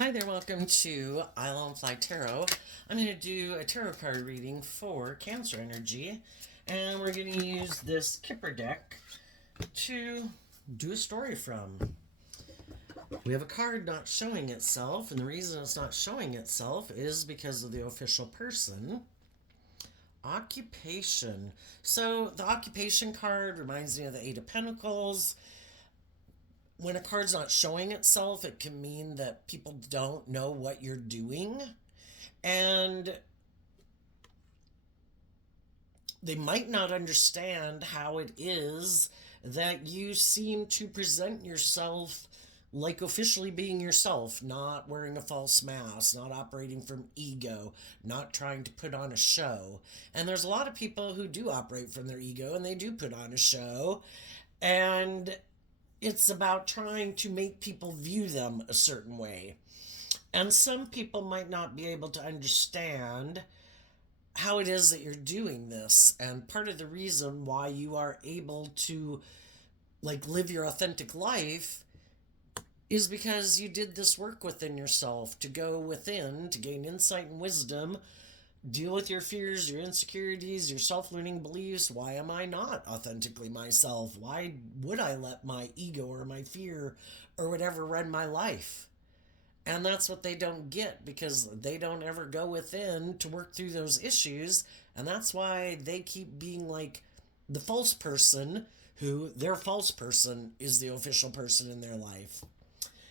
Hi there, welcome to Isle Fly Tarot. I'm going to do a tarot card reading for Cancer energy, and we're going to use this Kipper deck to do a story from. We have a card not showing itself, and the reason it's not showing itself is because of the official person. Occupation. So the occupation card reminds me of the Eight of Pentacles. When a card's not showing itself, it can mean that people don't know what you're doing. And they might not understand how it is that you seem to present yourself like officially being yourself, not wearing a false mask, not operating from ego, not trying to put on a show. And there's a lot of people who do operate from their ego and they do put on a show. And it's about trying to make people view them a certain way. And some people might not be able to understand how it is that you're doing this. And part of the reason why you are able to live your authentic life is because you did this work within yourself to go within to gain insight and wisdom, deal with your fears, your insecurities, your self-limiting beliefs. Why am I not authentically myself? Why would I let my ego or my fear or whatever run my life? And that's what they don't get, because they don't ever go within to work through those issues. And that's why they keep being like the false person, who their false person is the official person in their life.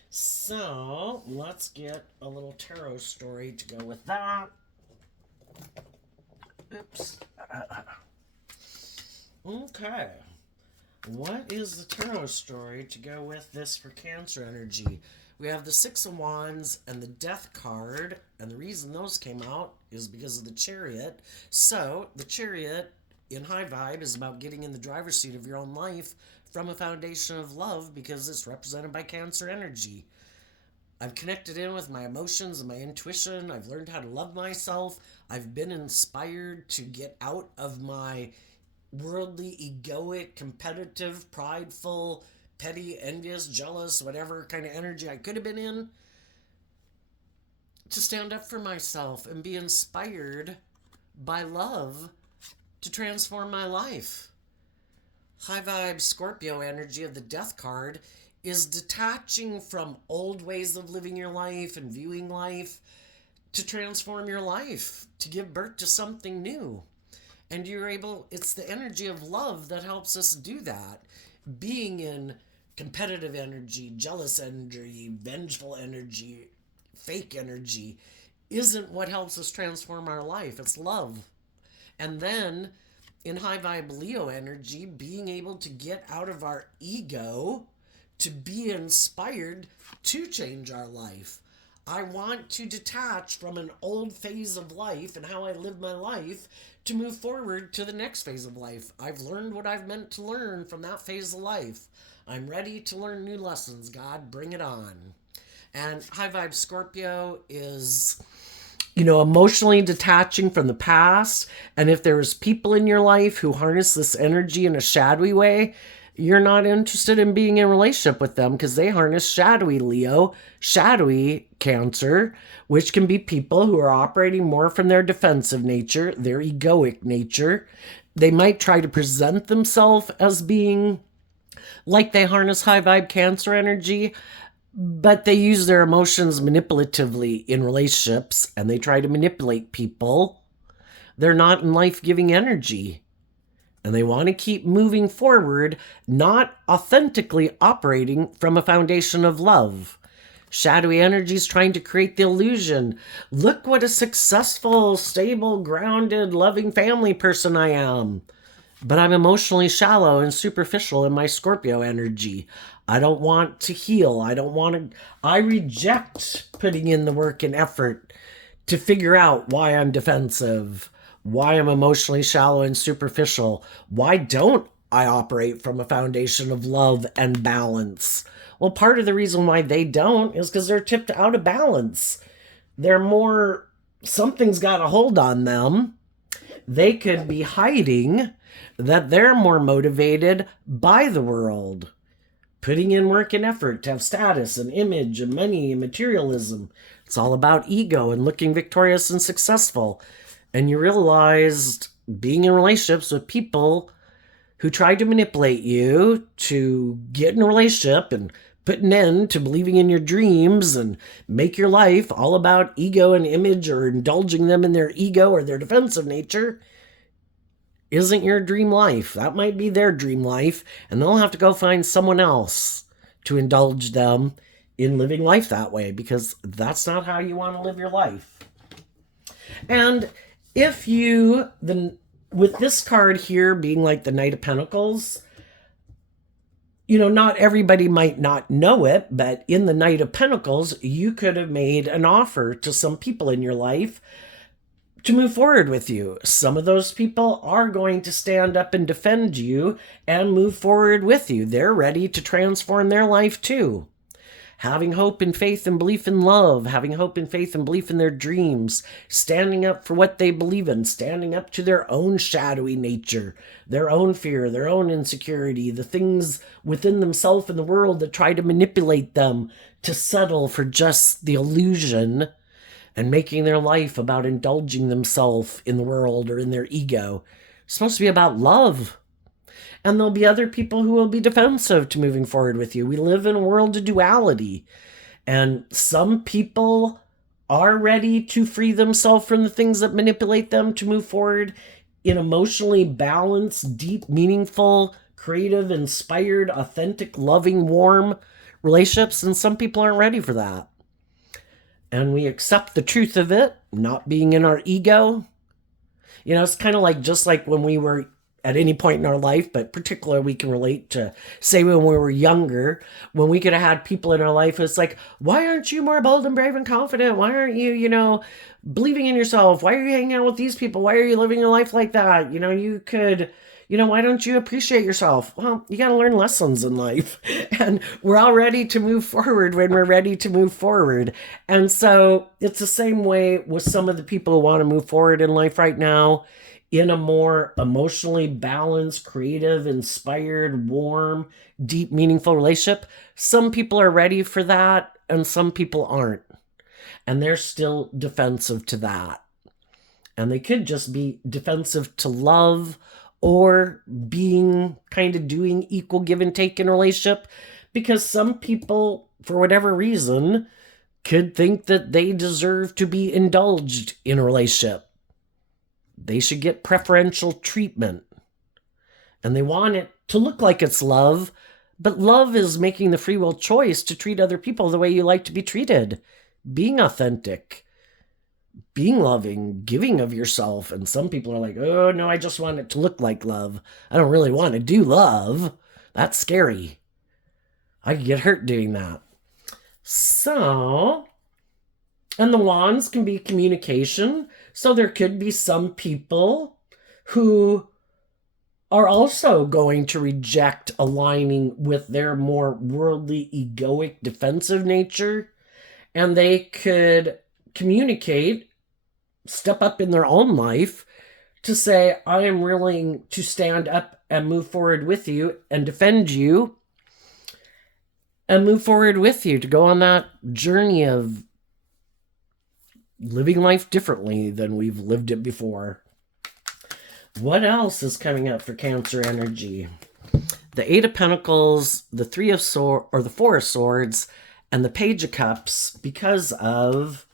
So let's get a little tarot story to go with that. Oops. Okay. What is the tarot story to go with this for Cancer energy? We have the Six of Wands and the Death card, and the reason those came out is because of the Chariot. So, the Chariot in high vibe is about getting in the driver's seat of your own life from a foundation of love, because it's represented by Cancer energy. I've connected in with my emotions and my intuition. I've learned how to love myself. I've been inspired to get out of my worldly, egoic, competitive, prideful, petty, envious, jealous, whatever kind of energy I could have been in, to stand up for myself and be inspired by love to transform my life. High vibe Scorpio energy of the Death card is detaching from old ways of living your life and viewing life to transform your life, to give birth to something new. And it's the energy of love that helps us do that. Being in competitive energy, jealous energy, vengeful energy, fake energy isn't what helps us transform our life. It's love. And then in high vibe Leo energy, being able to get out of our ego to be inspired to change our life. I want to detach from an old phase of life and how I live my life to move forward to the next phase of life. I've learned what I've meant to learn from that phase of life. I'm ready to learn new lessons. God, bring it on. And high vibe Scorpio is, emotionally detaching from the past. And if there's people in your life who harness this energy in a shadowy way, you're not interested in being in a relationship with them, because they harness shadowy Leo, shadowy Cancer, which can be people who are operating more from their defensive nature, their egoic nature. They might try to present themselves as being like they harness high vibe Cancer energy, but they use their emotions manipulatively in relationships, and they try to manipulate people. They're not in life-giving energy. And they want to keep moving forward, not authentically operating from a foundation of love. Shadowy energy is trying to create the illusion. Look what a successful, stable, grounded, loving family person I am. But I'm emotionally shallow and superficial in my Scorpio energy. I don't want to heal. I reject putting in the work and effort to figure out why I'm defensive, why I'm emotionally shallow and superficial. Why don't I operate from a foundation of love and balance? Well, part of the reason why they don't is because they're tipped out of balance. Something's got a hold on them. They could be hiding that they're more motivated by the world. putting in work and effort to have status and image and money and materialism. It's all about ego and looking victorious and successful. And you realized being in relationships with people who tried to manipulate you to get in a relationship and put an end to believing in your dreams and make your life all about ego and image or indulging them in their ego or their defensive nature isn't your dream life. That might be their dream life, and they'll have to go find someone else to indulge them in living life that way, because that's not how you want to live your life. And if you, with this card here being like the Knight of Pentacles, not everybody might not know it, but in the Knight of Pentacles, you could have made an offer to some people in your life to move forward with you. Some of those people are going to stand up and defend you and move forward with you. They're ready to transform their life too. Having hope and faith and belief in love, having hope and faith and belief in their dreams, standing up for what they believe in, standing up to their own shadowy nature, their own fear, their own insecurity, the things within themselves and the world that try to manipulate them to settle for just the illusion and making their life about indulging themselves in the world or in their ego. It's supposed to be about love. And there'll be other people who will be defensive to moving forward with you. We live in a world of duality. And some people are ready to free themselves from the things that manipulate them to move forward in emotionally balanced, deep, meaningful, creative, inspired, authentic, loving, warm relationships. And some people aren't ready for that. And we accept the truth of it, not being in our ego. It's kind of like just like when we were at any point in our life, but particularly we can relate to, say, when we were younger, when we could have had people in our life, it's like, why aren't you more bold and brave and confident? Why aren't you, believing in yourself? Why are you hanging out with these people? Why are you living your life like that? You could, why don't you appreciate yourself? Well, you got to learn lessons in life. And we're all ready to move forward when we're ready to move forward. And so it's the same way with some of the people who want to move forward in life right now, in a more emotionally balanced, creative, inspired, warm, deep, meaningful relationship. Some people are ready for that and some people aren't. And they're still defensive to that. And they could just be defensive to love or being kind of doing equal give and take in a relationship, because some people, for whatever reason, could think that they deserve to be indulged in a relationship. They should get preferential treatment. And they want it to look like it's love, but love is making the free will choice to treat other people the way you like to be treated. Being authentic, being loving, giving of yourself. And some people are like, oh no, I just want it to look like love. I don't really want to do love. That's scary. I could get hurt doing that. So, and the wands can be communication. So there could be some people who are also going to reject aligning with their more worldly, egoic, defensive nature. And they could communicate, step up in their own life to say, I am willing to stand up and move forward with you and defend you and move forward with you to go on that journey of living life differently than we've lived it before. What else is coming up for Cancer energy? The Eight of Pentacles, the Three of Swords, or the Four of Swords, and the Page of Cups because of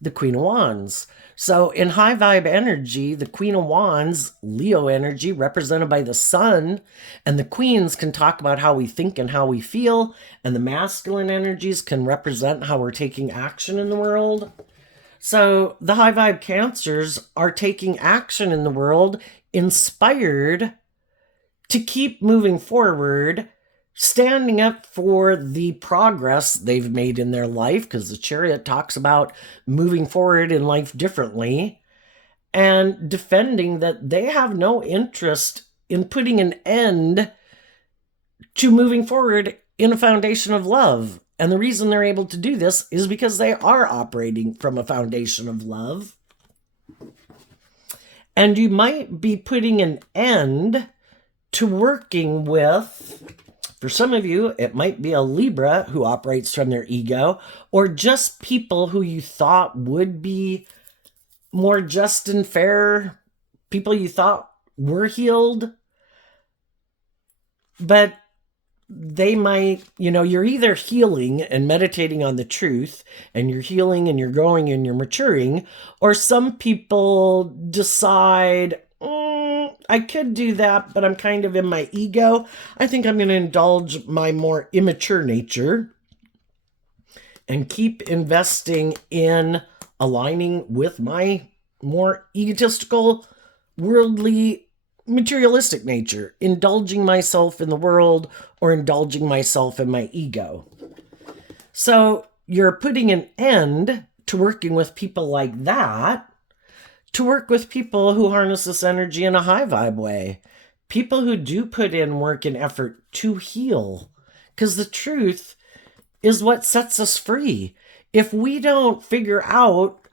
the Queen of Wands. So in high vibe energy, the Queen of Wands, Leo energy, represented by the sun, and the queens can talk about how we think and how we feel, and the masculine energies can represent how we're taking action in the world. So the high vibe Cancers are taking action in the world, inspired to keep moving forward, standing up for the progress they've made in their life, because the Chariot talks about moving forward in life differently, and defending that they have no interest in putting an end to moving forward in a foundation of love. And the reason they're able to do this is because they are operating from a foundation of love. And you might be putting an end to working with For some of you, it might be a Libra who operates from their ego, or just people who you thought would be more just and fair, people you thought were healed, but they might, you're either healing and meditating on the truth, and you're healing and you're growing and you're maturing, or some people decide, I could do that, but I'm kind of in my ego. I think I'm going to indulge my more immature nature and keep investing in aligning with my more egotistical, worldly, materialistic nature, indulging myself in the world or indulging myself in my ego. So you're putting an end to working with people like that, to work with people who harness this energy in a high vibe way. People who do put in work and effort to heal. Because the truth is what sets us free. If we don't figure out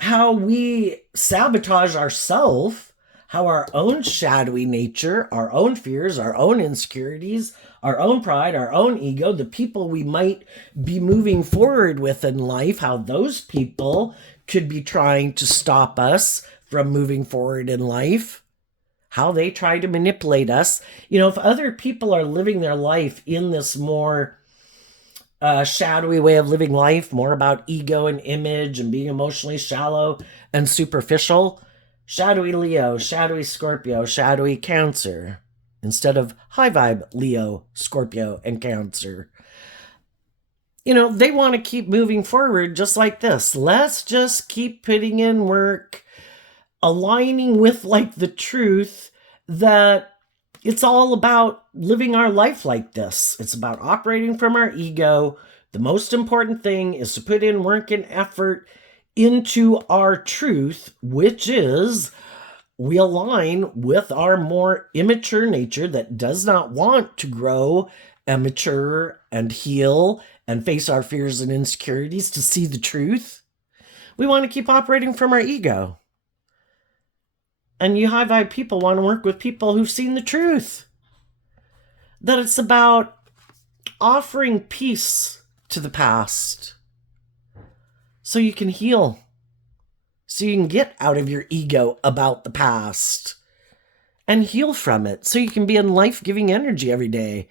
how we sabotage ourselves, how our own shadowy nature, our own fears, our own insecurities, our own pride, our own ego, the people we might be moving forward with in life, how those people could be trying to stop us from moving forward in life, how they try to manipulate us. If other people are living their life in this more shadowy way of living life, more about ego and image and being emotionally shallow and superficial, shadowy Leo, shadowy Scorpio, shadowy Cancer, instead of high vibe Leo, Scorpio, and Cancer. They want to keep moving forward just like this. Let's just keep putting in work, aligning with the truth that it's all about living our life like this. It's about operating from our ego. The most important thing is to put in work and effort into our truth, which is we align with our more immature nature that does not want to grow and mature and heal and face our fears and insecurities to see the truth. We want to keep operating from our ego. And you high vibe people want to work with people who've seen the truth. That it's about offering peace to the past so you can heal. So you can get out of your ego about the past and heal from it so you can be in life-giving energy every day.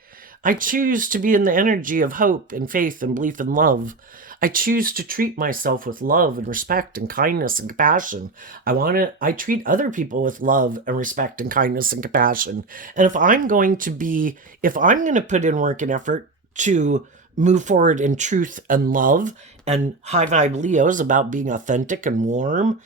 I choose to be in the energy of hope and faith and belief and love. I choose to treat myself with love and respect and kindness and compassion. I treat other people with love and respect and kindness and compassion. And if I'm going to put in work and effort to move forward in truth and love, and high vibe Leo is about being authentic and warm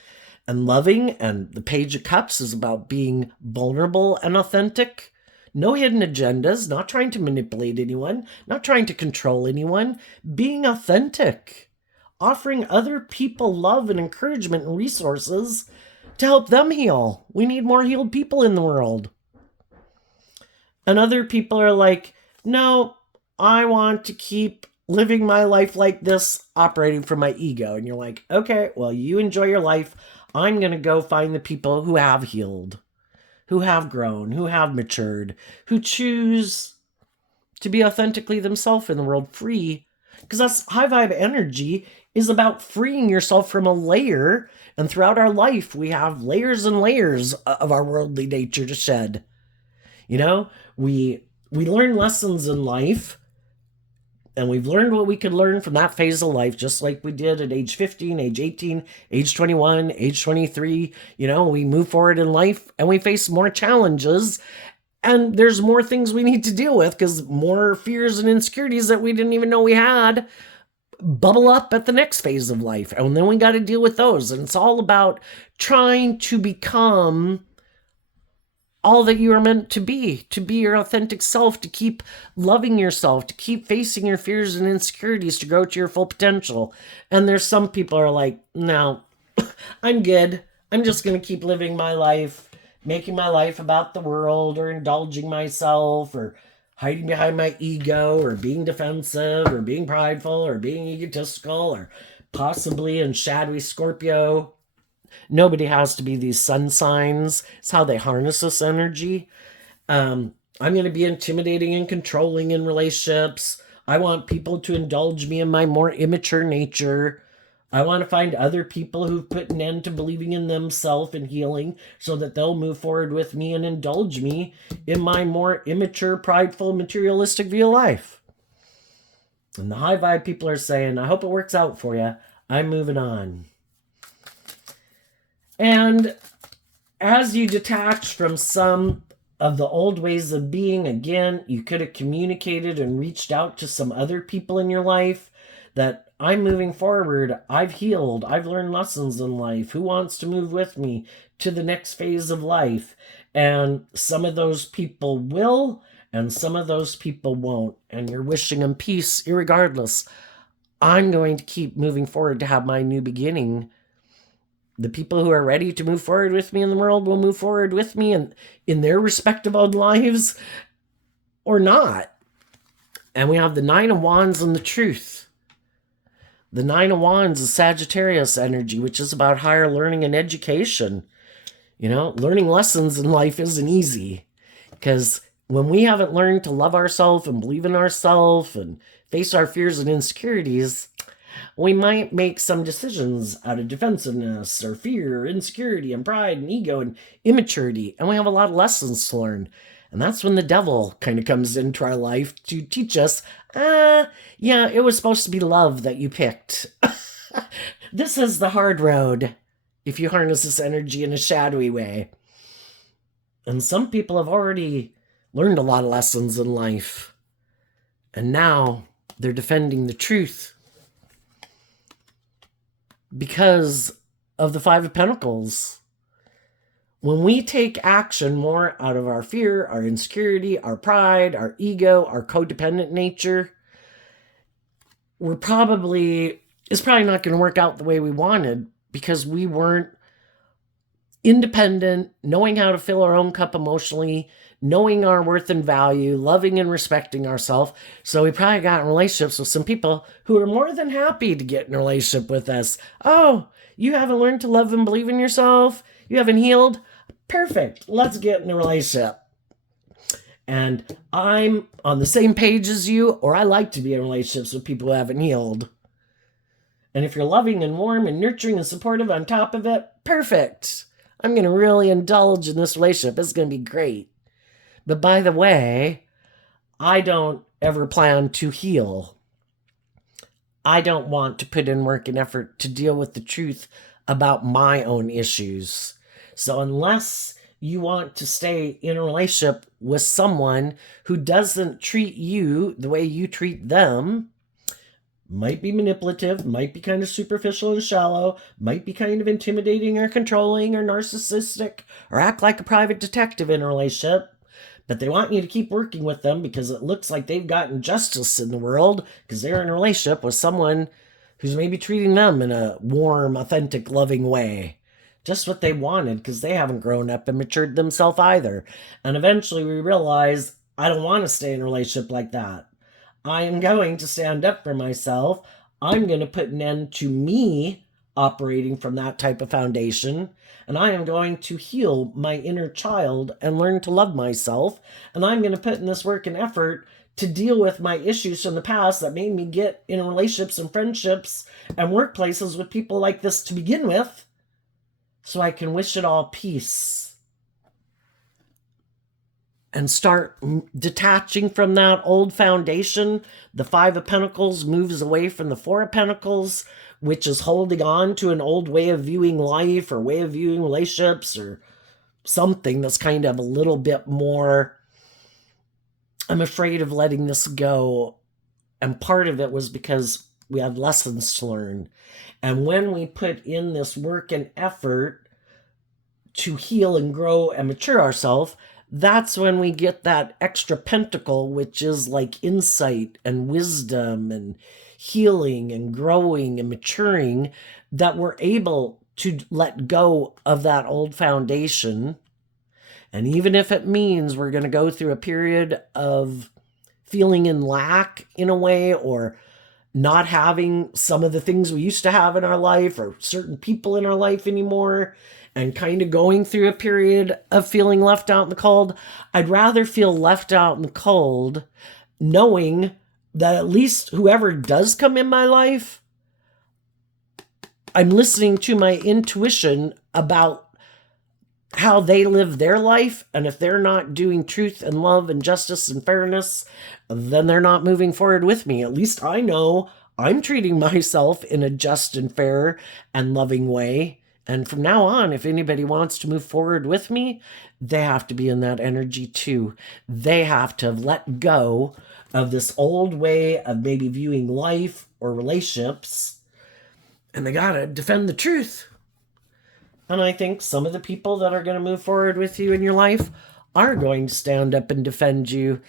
and loving, and the Page of Cups is about being vulnerable and authentic. No hidden agendas, not trying to manipulate anyone, not trying to control anyone, being authentic, offering other people love and encouragement and resources to help them heal. We need more healed people in the world. And other people are like, no, I want to keep living my life like this, operating from my ego. And you're like, okay, well, you enjoy your life. I'm going to go find the people who have healed, who have grown, who have matured, who choose to be authentically themselves in the world, free. Because that's high vibe energy is about freeing yourself from a layer. And throughout our life, we have layers and layers of our worldly nature to shed. We learn lessons in life, and we've learned what we could learn from that phase of life, just like we did at age 15, age 18, age 21, age 23. We move forward in life and we face more challenges, and there's more things we need to deal with because more fears and insecurities that we didn't even know we had bubble up at the next phase of life. And then we got to deal with those. And it's all about trying to become all that you are meant to be your authentic self, to keep loving yourself, to keep facing your fears and insecurities, to grow to your full potential. And there's some people are like, no, I'm good. I'm just going to keep living my life, making my life about the world, or indulging myself, or hiding behind my ego, or being defensive, or being prideful, or being egotistical, or possibly in shadowy Scorpio. Nobody has to be these sun signs. It's how they harness this energy. I'm going to be intimidating and controlling in relationships. I want people to indulge me in my more immature nature. I want to find other people who've put an end to believing in themselves and healing so that they'll move forward with me and indulge me in my more immature, prideful, materialistic view of life. And the high vibe people are saying, I hope it works out for you. I'm moving on. And as you detach from some of the old ways of being, again, you could have communicated and reached out to some other people in your life that I'm moving forward. I've healed. I've learned lessons in life. Who wants to move with me to the next phase of life? And some of those people will, and some of those people won't. And you're wishing them peace, irregardless. I'm going to keep moving forward to have my new beginning. The people who are ready to move forward with me in the world will move forward with me in their respective own lives or not. And we have the Nine of Wands and the Truth. The Nine of Wands is Sagittarius energy, which is about higher learning and education. You know, learning lessons in life isn't easy because when we haven't learned to love ourselves and believe in ourselves and face our fears and insecurities, we might make some decisions out of defensiveness or fear, insecurity, and pride and ego and immaturity. And we have a lot of lessons to learn. And that's when the devil kind of comes into our life to teach us, yeah, it was supposed to be love that you picked. This is the hard road if you harness this energy in a shadowy way. And some people have already learned a lot of lessons in life. And now they're defending the truth because of the Five of Pentacles. When we take action more out of our fear, our insecurity, our pride, our ego, our codependent nature, it's probably not going to work out the way we wanted because we weren't independent, knowing how to fill our own cup emotionally, knowing our worth and value, loving and respecting ourselves. So we probably got in relationships with some people who are more than happy to get in a relationship with us. Oh, you haven't learned to love and believe in yourself? You haven't healed? Perfect. Let's get in a relationship. And I'm on the same page as you, or I like to be in relationships with people who haven't healed. And if you're loving and warm and nurturing and supportive on top of it, perfect. I'm going to really indulge in this relationship. It's going to be great. But by the way, I don't ever plan to heal. I don't want to put in work and effort to deal with the truth about my own issues. So unless you want to stay in a relationship with someone who doesn't treat you the way you treat them, might be manipulative, might be kind of superficial and shallow, might be kind of intimidating or controlling or narcissistic, or act like a private detective in a relationship, but they want you to keep working with them because it looks like they've gotten justice in the world because they're in a relationship with someone who's maybe treating them in a warm, authentic, loving way. Just what they wanted because they haven't grown up and matured themselves either. And eventually we realize, I don't want to stay in a relationship like that. I am going to stand up for myself. I'm going to put an end to me operating from that type of foundation. And I am going to heal my inner child and learn to love myself. And I'm going to put in this work and effort to deal with my issues from the past that made me get in relationships and friendships and workplaces with people like this to begin with, so I can wish it all peace and start detaching from that old foundation. The Five of Pentacles moves away from the Four of Pentacles, which is holding on to an old way of viewing life or way of viewing relationships or something that's kind of a little bit more, I'm afraid of letting this go. And part of it was because we had lessons to learn. And when we put in this work and effort to heal and grow and mature ourselves, that's when we get that extra pentacle, which is like insight and wisdom and healing and growing and maturing, that we're able to let go of that old foundation. And even if it means we're going to go through a period of feeling in lack in a way, or not having some of the things we used to have in our life or certain people in our life anymore, and kind of going through a period of feeling left out in the cold, I'd rather feel left out in the cold knowing that at least whoever does come in my life, I'm listening to my intuition about how they live their life. And if they're not doing truth and love and justice and fairness, then they're not moving forward with me. At least I know I'm treating myself in a just and fair and loving way. And from now on, if anybody wants to move forward with me, they have to be in that energy too. They have to let go of this old way of maybe viewing life or relationships, and they gotta defend the truth. And I think some of the people that are going to move forward with you in your life are going to stand up and defend you,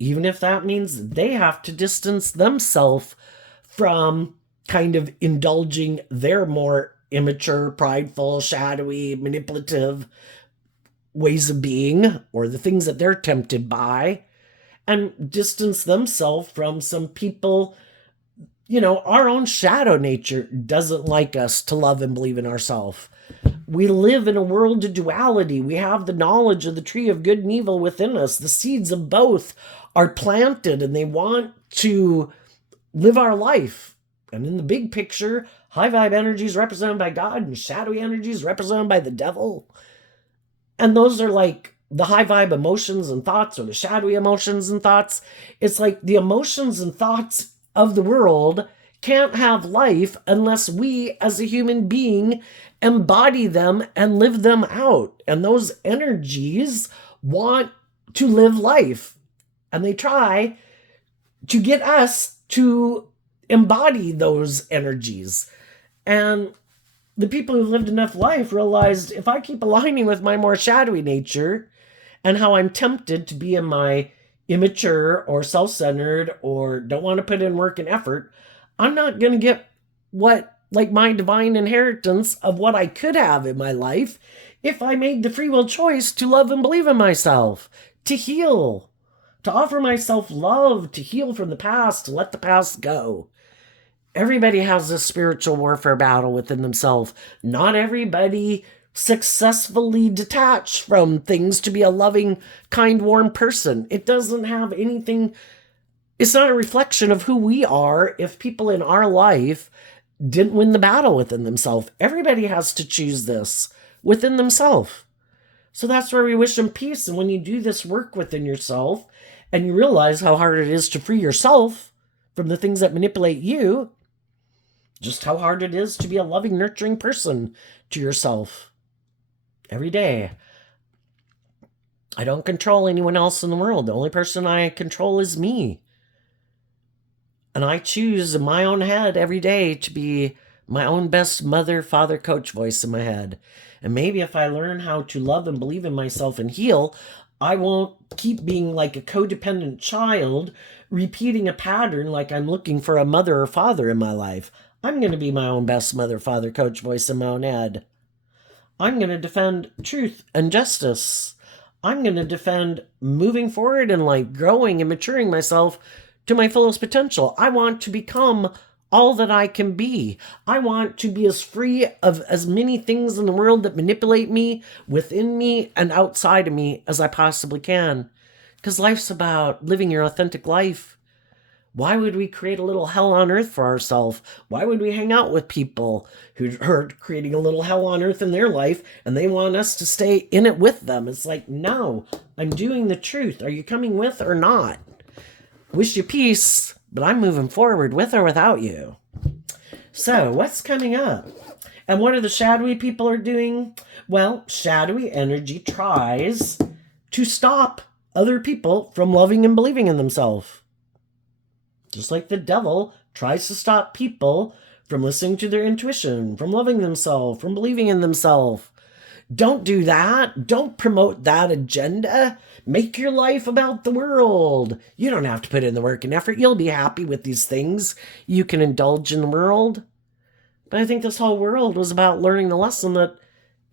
even if that means they have to distance themselves from kind of indulging their more immature, prideful, shadowy, manipulative ways of being, or the things that they're tempted by, and distance themselves from some people. Our own shadow nature doesn't like us to love and believe in ourselves. We live in a world of duality. We have the knowledge of the tree of good and evil within us. The seeds of both are planted, and they want to live our life. And in the big picture, high vibe energy is represented by God, and shadowy energy is represented by the devil. And those are like the high vibe emotions and thoughts, or the shadowy emotions and thoughts. It's like the emotions and thoughts of the world can't have life unless we as a human being embody them and live them out. And those energies want to live life, and they try to get us to embody those energies. And the people who lived enough life realized, if I keep aligning with my more shadowy nature and how I'm tempted to be in my immature or self-centered or don't want to put in work and effort, I'm not going to get my divine inheritance of what I could have in my life if I made the free will choice to love and believe in myself, to heal, to offer myself love, to heal from the past, to let the past go. Everybody has this spiritual warfare battle within themselves. Not everybody successfully detach from things to be a loving, kind, warm person. It doesn't have anything. It's not a reflection of who we are if people in our life didn't win the battle within themselves. Everybody has to choose this within themselves. So that's where we wish them peace. And when you do this work within yourself and you realize how hard it is to free yourself from the things that manipulate you, just how hard it is to be a loving, nurturing person to yourself every day. I don't control anyone else in the world. The only person I control is me. And I choose in my own head every day to be my own best mother, father, coach voice in my head. And maybe if I learn how to love and believe in myself and heal, I won't keep being like a codependent child, repeating a pattern like I'm looking for a mother or father in my life. I'm going to be my own best mother, father, coach voice in my own head. I'm going to defend truth and justice. I'm going to defend moving forward in life, growing and maturing myself to my fullest potential. I want to become all that I can be. I want to be as free of as many things in the world that manipulate me, within me and outside of me, as I possibly can. Because life's about living your authentic life. Why would we create a little hell on earth for ourselves? Why would we hang out with people who are creating a little hell on earth in their life and they want us to stay in it with them? It's like, no, I'm doing the truth. Are you coming with or not? Wish you peace, but I'm moving forward with or without you. So what's coming up? And what are the shadowy people are doing? Well, shadowy energy tries to stop other people from loving and believing in themselves. Just like the devil tries to stop people from listening to their intuition, from loving themselves, from believing in themselves. Don't do that. Don't promote that agenda. Make your life about the world. You don't have to put in the work and effort. You'll be happy with these things. You can indulge in the world. But I think this whole world was about learning the lesson that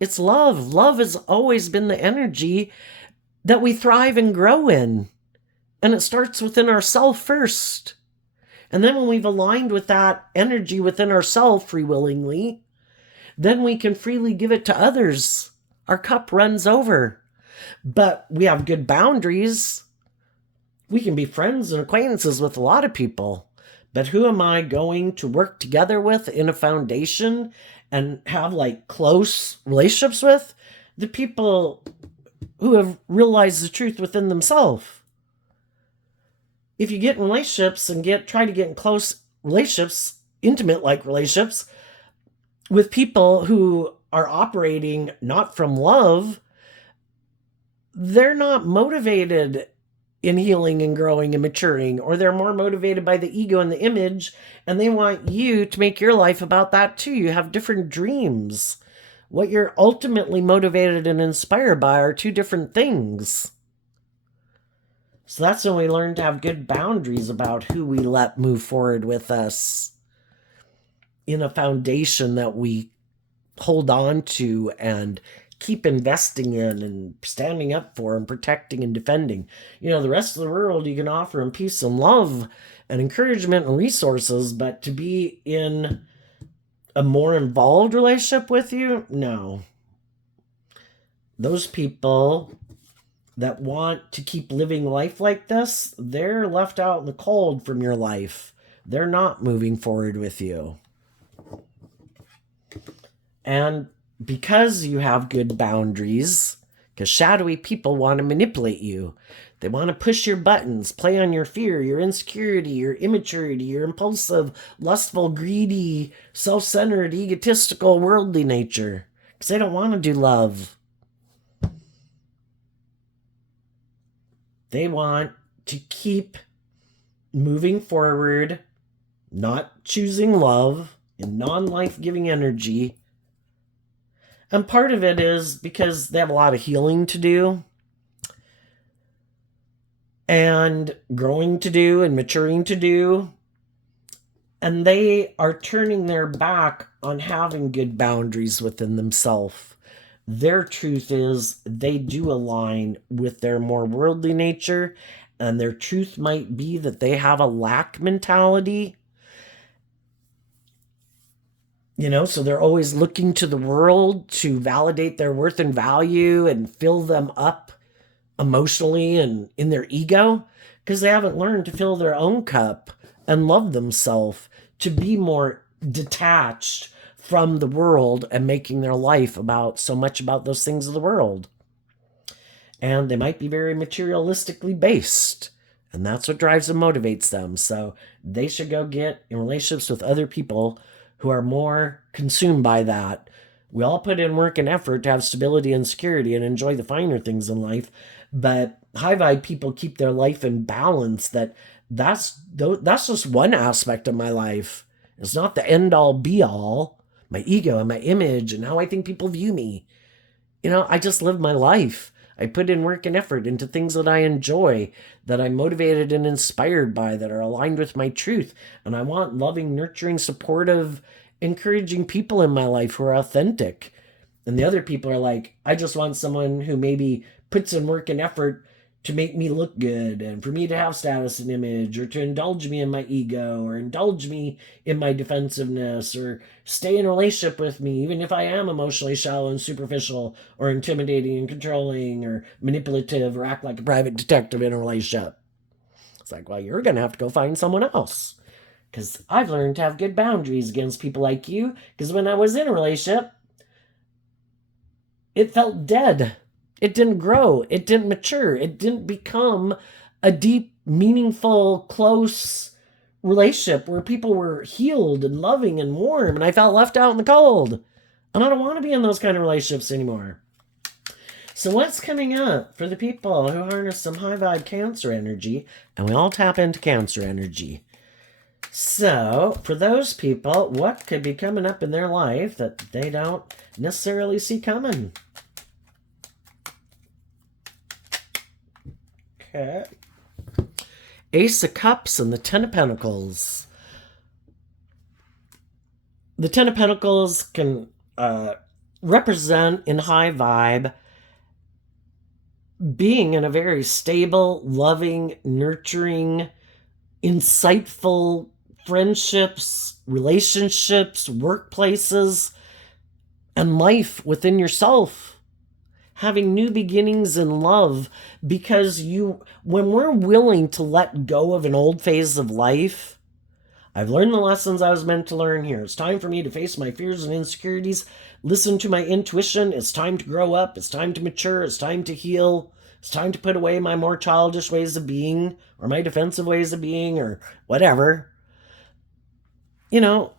it's love. Love has always been the energy that we thrive and grow in. And it starts within ourselves first. And then when we've aligned with that energy within ourselves free willingly, then we can freely give it to others. Our cup runs over. But we have good boundaries. We can be friends and acquaintances with a lot of people. But who am I going to work together with in a foundation and have like close relationships with? The people who have realized the truth within themselves. If you get in relationships and try to get in close relationships, intimate like relationships, with people who are operating not from love, they're not motivated in healing and growing and maturing, or they're more motivated by the ego and the image, and they want you to make your life about that too. You have different dreams. What you're ultimately motivated and inspired by are two different things. So that's when we learn to have good boundaries about who we let move forward with us in a foundation that we hold on to and keep investing in and standing up for and protecting and defending. You know, the rest of the world you can offer them peace and love and encouragement and resources, but to be in a more involved relationship with you, no. Those people that want to keep living life like this, they're left out in the cold from your life. They're not moving forward with you. And because you have good boundaries, because shadowy people want to manipulate you. They want to push your buttons, play on your fear, your insecurity, your immaturity, your impulsive, lustful, greedy, self-centered, egotistical, worldly nature. Because they don't want to do love. They want to keep moving forward, not choosing love in non-life-giving energy. And part of it is because they have a lot of healing to do and growing to do and maturing to do. And they are turning their back on having good boundaries within themselves. Their truth is they do align with their more worldly nature, and their truth might be that they have a lack mentality. You know, so they're always looking to the world to validate their worth and value and fill them up emotionally and in their ego, because they haven't learned to fill their own cup and love themselves, to be more detached from the world and making their life about so much about those things of the world. And they might be very materialistically based, and that's what drives and motivates them. So they should go get in relationships with other people who are more consumed by that. We all put in work and effort to have stability and security and enjoy the finer things in life, but high vibe people keep their life in balance. That's just one aspect of my life. It's not the end all be all. My ego and my image and how I think people view me. You know, I just live my life. I put in work and effort into things that I enjoy, that I'm motivated and inspired by, that are aligned with my truth. And I want loving, nurturing, supportive, encouraging people in my life who are authentic. And the other people are like, I just want someone who maybe puts in work and effort to make me look good and for me to have status and image, or to indulge me in my ego, or indulge me in my defensiveness, or stay in a relationship with me even if I am emotionally shallow and superficial, or intimidating and controlling, or manipulative, or act like a private detective in a relationship. It's like, well, you're going to have to go find someone else, because I've learned to have good boundaries against people like you, because when I was in a relationship, it felt dead. It didn't grow. It didn't mature. It didn't become a deep, meaningful, close relationship where people were healed and loving and warm, and I felt left out in the cold. And I don't want to be in those kind of relationships anymore. So what's coming up for the people who harness some high vibe Cancer energy? And we all tap into Cancer energy. So for those people, what could be coming up in their life that they don't necessarily see coming? Okay. Ace of Cups and the Ten of Pentacles. The Ten of Pentacles can represent in high vibe being in a very stable, loving, nurturing, insightful friendships, relationships, workplaces, and life within yourself, having new beginnings in love, because when we're willing to let go of an old phase of life, I've learned the lessons I was meant to learn here. It's time for me to face my fears and insecurities, listen to my intuition. It's time to grow up. It's time to mature. It's time to heal. It's time to put away my more childish ways of being, or my defensive ways of being, or whatever. You know,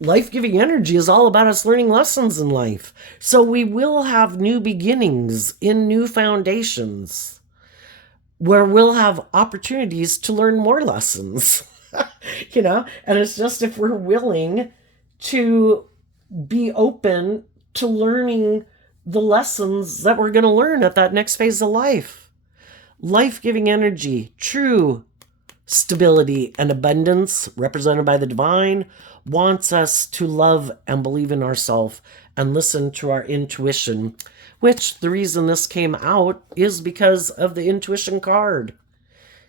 life-giving energy is all about us learning lessons in life. So we will have new beginnings in new foundations where we'll have opportunities to learn more lessons. And it's just if we're willing to be open to learning the lessons that we're going to learn at that next phase of life. Life-giving energy, true stability and abundance represented by the divine, wants us to love and believe in ourselves and listen to our intuition, which the reason this came out is because of the intuition card.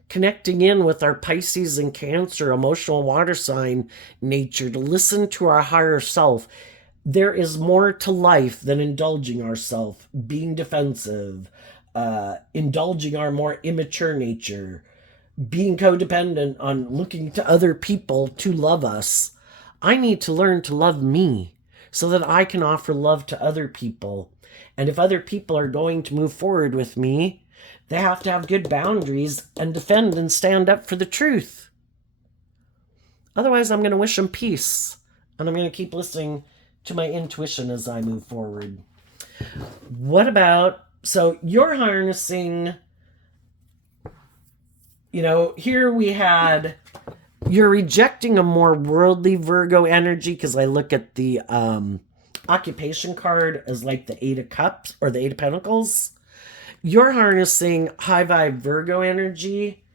Connecting in with our Pisces and Cancer emotional water sign nature to listen to our higher self. There is more to life than indulging ourselves, being defensive, indulging our more immature nature, being codependent on looking to other people to love us. I need to learn to love me so that I can offer love to other people. And if other people are going to move forward with me, they have to have good boundaries and defend and stand up for the truth. Otherwise, I'm going to wish them peace. And I'm going to keep listening to my intuition as I move forward. What about, so you're harnessing, here we had, you're rejecting a more worldly Virgo energy, because I look at the occupation card as like the Eight of Cups or the Eight of Pentacles. You're harnessing high vibe Virgo energy,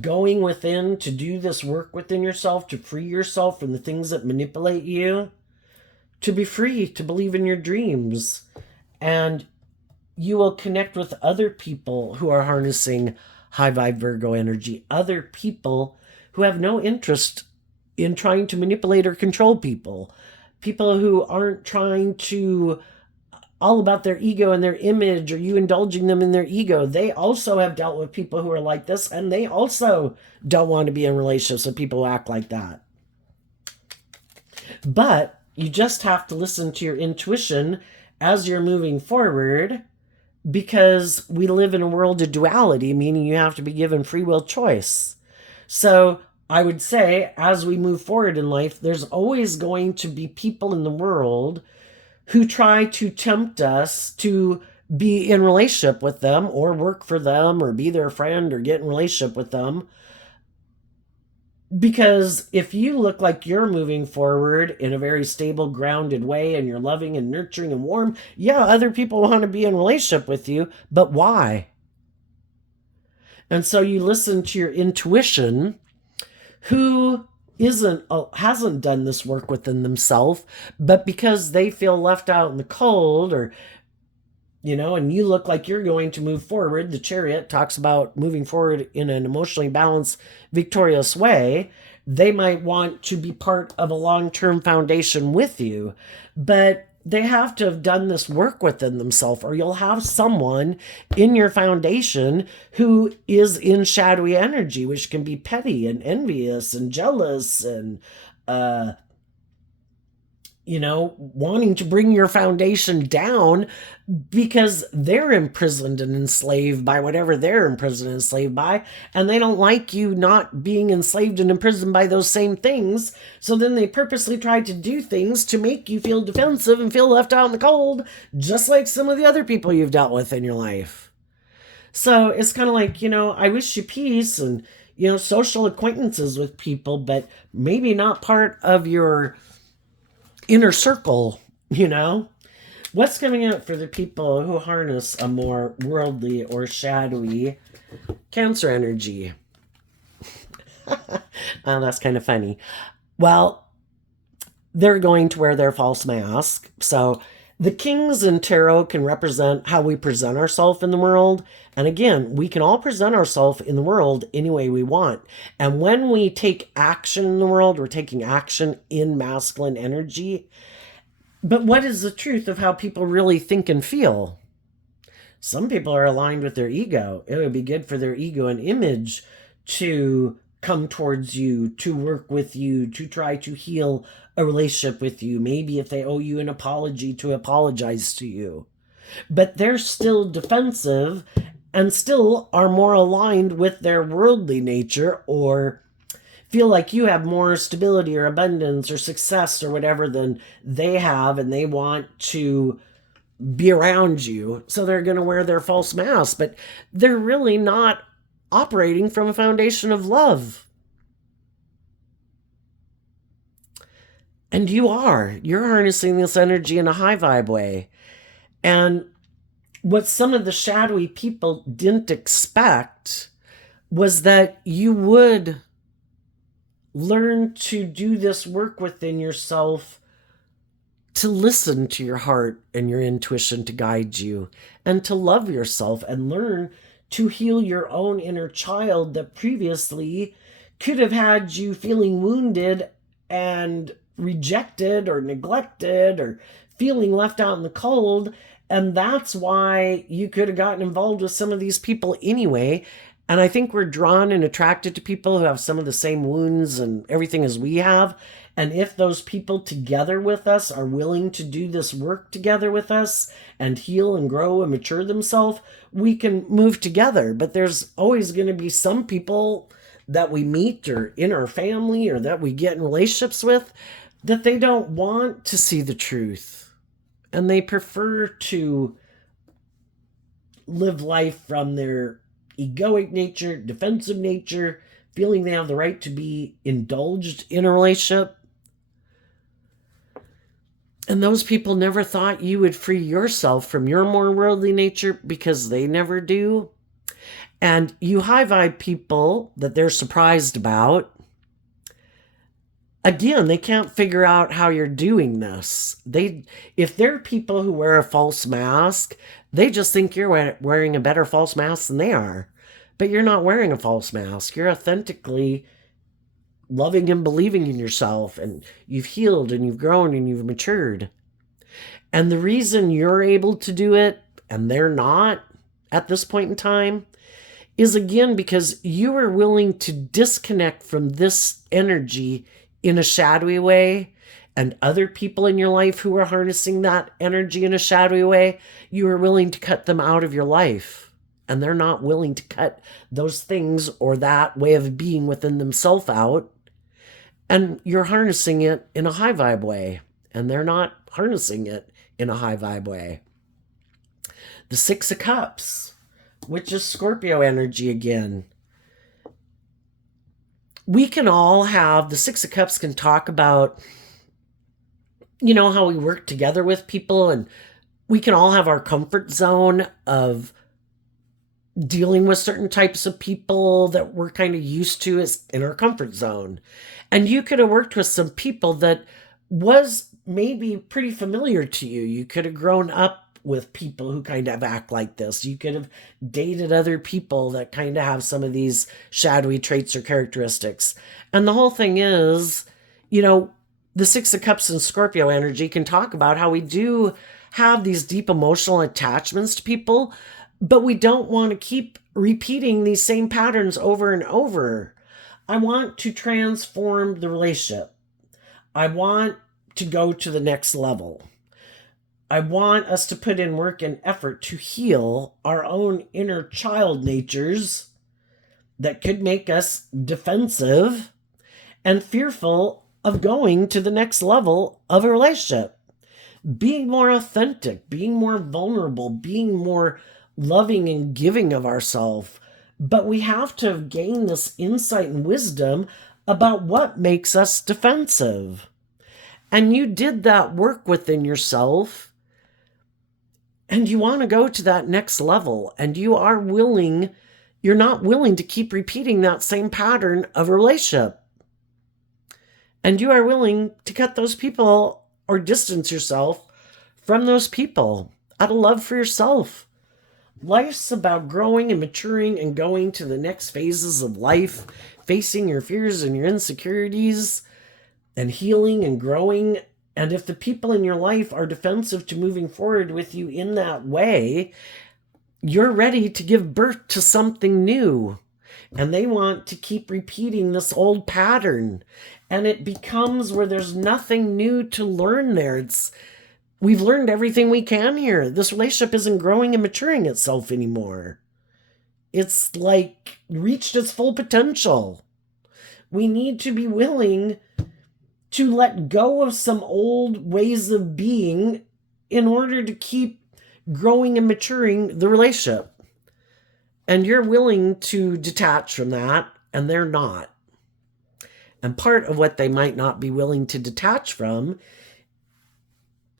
going within to do this work within yourself, to free yourself from the things that manipulate you, to be free, to believe in your dreams. And you will connect with other people who are harnessing high vibe Virgo energy, other people who have no interest in trying to manipulate or control people, people who aren't trying to all about their ego and their image, or you indulging them in their ego. They also have dealt with people who are like this, and they also don't want to be in relationships with people who act like that. But you just have to listen to your intuition as you're moving forward, because we live in a world of duality, meaning you have to be given free will choice. So I would say, as we move forward in life, there's always going to be people in the world who try to tempt us to be in relationship with them, or work for them, or be their friend, or get in relationship with them. Because if you look like you're moving forward in a very stable, grounded way, and you're loving and nurturing and warm, yeah, other people want to be in relationship with you, but why? And so you listen to your intuition, who hasn't done this work within themselves, but because they feel left out in the cold, or and you look like you're going to move forward. The Chariot talks about moving forward in an emotionally balanced, victorious way. They might want to be part of a long-term foundation with you, but they have to have done this work within themselves, or you'll have someone in your foundation who is in shadowy energy, which can be petty and envious and jealous and, wanting to bring your foundation down because they're imprisoned and enslaved by whatever they're imprisoned and enslaved by, and they don't like you not being enslaved and imprisoned by those same things. So then they purposely try to do things to make you feel defensive and feel left out in the cold, just like some of the other people you've dealt with in your life. So it's kind of like, I wish you peace and, social acquaintances with people, but maybe not part of your inner circle, What's coming out for the people who harness a more worldly or shadowy Cancer energy? Oh, that's kind of funny. Well, they're going to wear their false mask. So the kings in tarot can represent how we present ourselves in the world. And again, we can all present ourselves in the world any way we want. And when we take action in the world, we're taking action in masculine energy. But what is the truth of how people really think and feel? Some people are aligned with their ego. It would be good for their ego and image to come towards you, to work with you, to try to heal a relationship with you. Maybe if they owe you an apology, to apologize to you. But they're still defensive and still are more aligned with their worldly nature, or feel like you have more stability or abundance or success or whatever than they have, and they want to be around you. So they're going to wear their false mask, but they're really not operating from a foundation of love. And you're harnessing this energy in a high vibe way. And what some of the shadowy people didn't expect was that you would learn to do this work within yourself, to listen to your heart and your intuition to guide you, and to love yourself and learn to heal your own inner child that previously could have had you feeling wounded and rejected or neglected or feeling left out in the cold. And that's why you could have gotten involved with some of these people anyway. And I think we're drawn and attracted to people who have some of the same wounds and everything as we have. And if those people together with us are willing to do this work together with us and heal and grow and mature themselves, we can move together. But there's always going to be some people that we meet or in our family or that we get in relationships with that they don't want to see the truth. And they prefer to live life from their egoic nature, defensive nature, feeling they have the right to be indulged in a relationship. And those people never thought you would free yourself from your more worldly nature, because they never do. And you high vibe people that they're surprised about, again, they can't figure out how you're doing this. If they're people who wear a false mask, they just think you're wearing a better false mask than they are. But you're not wearing a false mask. You're authentically loving and believing in yourself, and you've healed and you've grown and you've matured. And the reason you're able to do it and they're not at this point in time is, again, because you are willing to disconnect from this energy in a shadowy way, and other people in your life who are harnessing that energy in a shadowy way, you are willing to cut them out of your life. And they're not willing to cut those things or that way of being within themselves out. And you're harnessing it in a high vibe way, and they're not harnessing it in a high vibe way. The Six of Cups, which is Scorpio energy again. We can all have, the Six of Cups can talk about, how we work together with people, and we can all have our comfort zone of dealing with certain types of people that we're kind of used to as in our comfort zone. And you could have worked with some people that was maybe pretty familiar to you. You could have grown up with people who kind of act like this. You could have dated other people that kind of have some of these shadowy traits or characteristics. And the whole thing is, the Six of Cups and Scorpio energy can talk about how we do have these deep emotional attachments to people, but we don't want to keep repeating these same patterns over and over. I want to transform the relationship. I want to go to the next level. I want us to put in work and effort to heal our own inner child natures that could make us defensive and fearful of going to the next level of a relationship. Being more authentic, being more vulnerable, being more loving and giving of ourselves. But we have to gain this insight and wisdom about what makes us defensive. And you did that work within yourself, and you want to go to that next level, and you're not willing to keep repeating that same pattern of a relationship. And you are willing to cut those people or distance yourself from those people out of love for yourself. Life's about growing and maturing and going to the next phases of life, facing your fears and your insecurities, and healing and growing And if the people in your life are defensive to moving forward with you in that way, you're ready to give birth to something new. And they want to keep repeating this old pattern. And it becomes where there's nothing new to learn there. We've learned everything we can here. This relationship isn't growing and maturing itself anymore. It's like reached its full potential. We need to be willing to let go of some old ways of being in order to keep growing and maturing the relationship. And you're willing to detach from that, and they're not. And part of what they might not be willing to detach from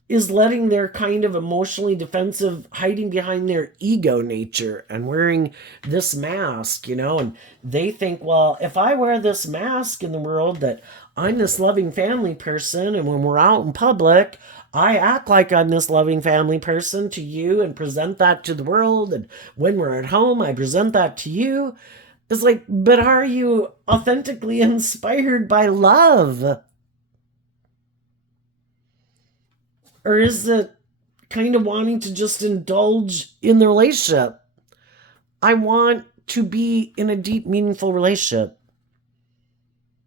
is letting their kind of emotionally defensive, hiding behind their ego nature and wearing this mask, and they think, well, if I wear this mask in the world that I'm this loving family person, and when we're out in public, I act like I'm this loving family person to you and present that to the world, and when we're at home, I present that to you. It's like, but are you authentically inspired by love? Or is it kind of wanting to just indulge in the relationship? I want to be in a deep, meaningful relationship.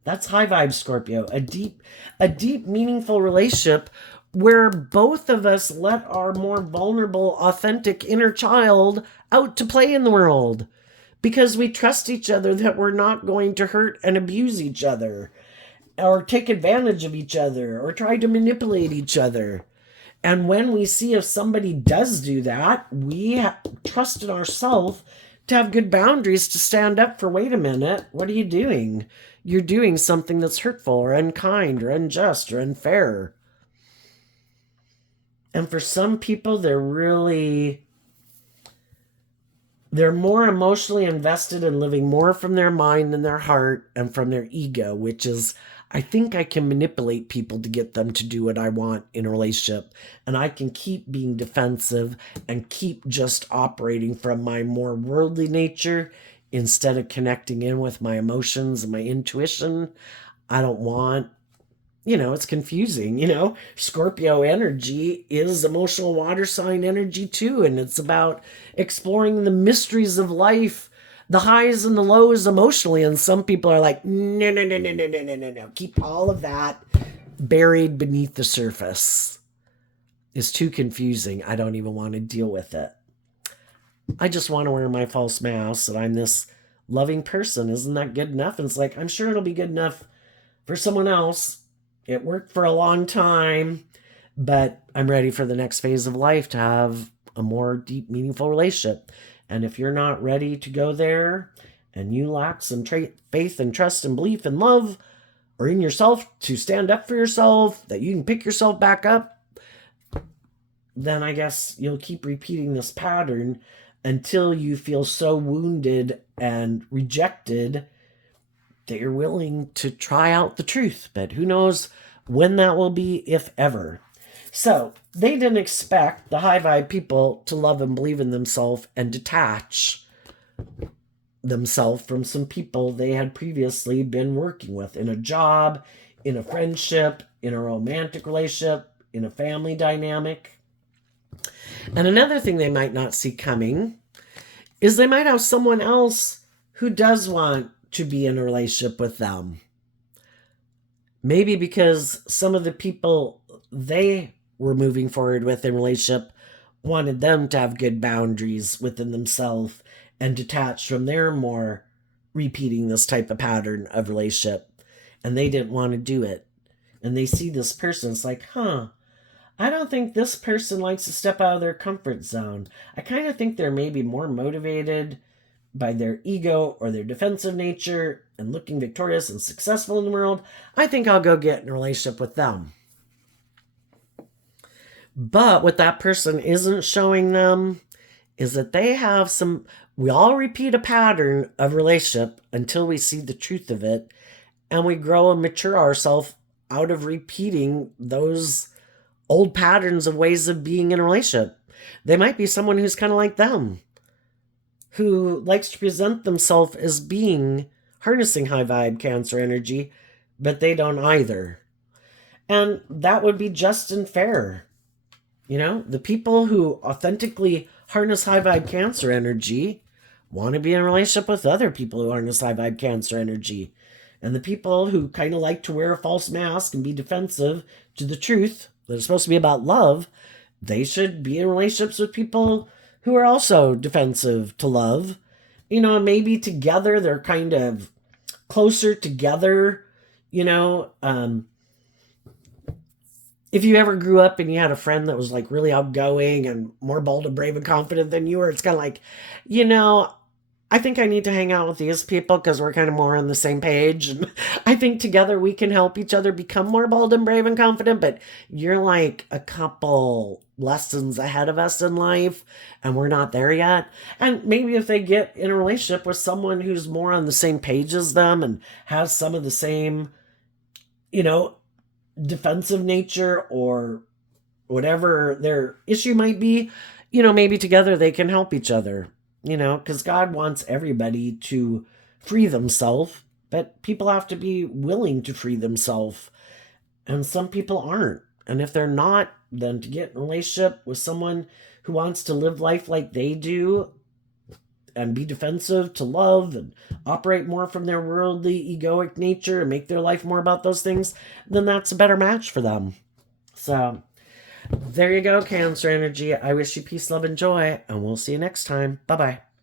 That's high vibe, Scorpio. A deep, meaningful relationship where both of us let our more vulnerable, authentic inner child out to play in the world. Because we trust each other that we're not going to hurt and abuse each other, or take advantage of each other, or try to manipulate each other. And when we see if somebody does do that, we trust in ourselves to have good boundaries to stand up for, wait a minute, what are you doing? You're doing something that's hurtful or unkind or unjust or unfair. And for some people, they're more emotionally invested in living more from their mind than their heart and from their ego, which is, I think I can manipulate people to get them to do what I want in a relationship. And I can keep being defensive and keep just operating from my more worldly nature instead of connecting in with my emotions and my intuition. I don't want, it's confusing, Scorpio energy is emotional water sign energy too. And it's about exploring the mysteries of life, the highs and the lows emotionally. And some people are like, no. Keep all of that buried beneath the surface. It's too confusing. I don't even want to deal with it. I just want to wear my false mask that I'm this loving person. Isn't that good enough? And it's like, I'm sure it'll be good enough for someone else. It worked for a long time, but I'm ready for the next phase of life to have a more deep, meaningful relationship. And if you're not ready to go there and you lack some faith and trust and belief and love, or in yourself to stand up for yourself, that you can pick yourself back up, then I guess you'll keep repeating this pattern until you feel so wounded and rejected that you're willing to try out the truth. But who knows when that will be, if ever. So they didn't expect the high vibe people to love and believe in themselves and detach themselves from some people they had previously been working with in a job, in a friendship, in a romantic relationship, in a family dynamic. And another thing they might not see coming is they might have someone else who does want to be in a relationship with them. Maybe because some of the people they were moving forward with in relationship wanted them to have good boundaries within themselves and detach from their more repeating this type of pattern of relationship. And they didn't want to do it. And they see this person, it's like, I don't think this person likes to step out of their comfort zone. I kind of think they're maybe more motivated by their ego or their defensive nature and looking victorious and successful in the world. I think I'll go get in a relationship with them. But what that person isn't showing them is that they have we all repeat a pattern of relationship until we see the truth of it, and we grow and mature ourselves out of repeating those old patterns of ways of being in a relationship. They might be someone who's kind of like them, who likes to present themselves as being harnessing high vibe Cancer energy, but they don't either. And that would be just and fair. You know, the people who authentically harness high vibe Cancer energy want to be in a relationship with other people who harness high vibe Cancer energy. And the people who kind of like to wear a false mask and be defensive to the truth that is supposed to be about love, they should be in relationships with people who are also defensive to love. You know, maybe together they're kind of closer together. You know, if you ever grew up and you had a friend that was like really outgoing and more bold and brave and confident than you were, it's kind of like, you know, I think I need to hang out with these people because we're kind of more on the same page. And I think together we can help each other become more bold and brave and confident. But you're like a couple lessons ahead of us in life, and we're not there yet. And maybe if they get in a relationship with someone who's more on the same page as them and has some of the same, you know, defensive nature or whatever their issue might be, you know, maybe together they can help each other, you know, because God wants everybody to free themselves, but people have to be willing to free themselves. And some people aren't. And if they're not, then to get in a relationship with someone who wants to live life like they do and be defensive to love and operate more from their worldly egoic nature and make their life more about those things, then that's a better match for them. So there you go, Cancer energy. I wish you peace, love, and joy, and we'll see you next time. Bye bye.